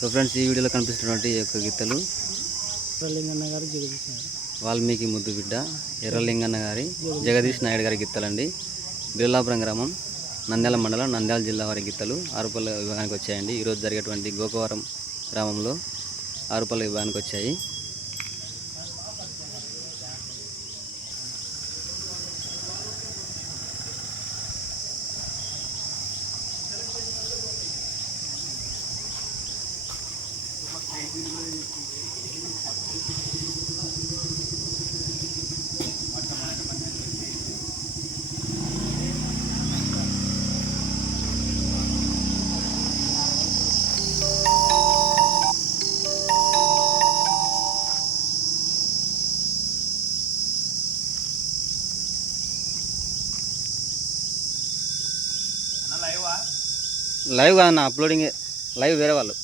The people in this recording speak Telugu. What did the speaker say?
సో ఫ్రెండ్స్, ఈ వీడియోలో కనిపిస్తున్నటువంటి ఈ యొక్క గిత్తలు ఎర్రలింగన్న గారు వాల్మీకి ముద్దు బిడ్డ ఎర్రలింగన్న గారి జగదీష్ నాయుడు గారి గిత్తలండి. బిర్లాపురం గ్రామం, నంద్యాల మండలం, నంద్యాల జిల్లా వారి గిత్తలు ఆరుపల్ల విభాగానికి వచ్చాయండి. ఈరోజు జరిగేటువంటి గోకవరం గ్రామంలో ఆరుపల్ల విభాగానికి వచ్చాయి. లైవ్ కాదన్న, అప్లోడింగ్ లైవ్ వేరే వాళ్ళు.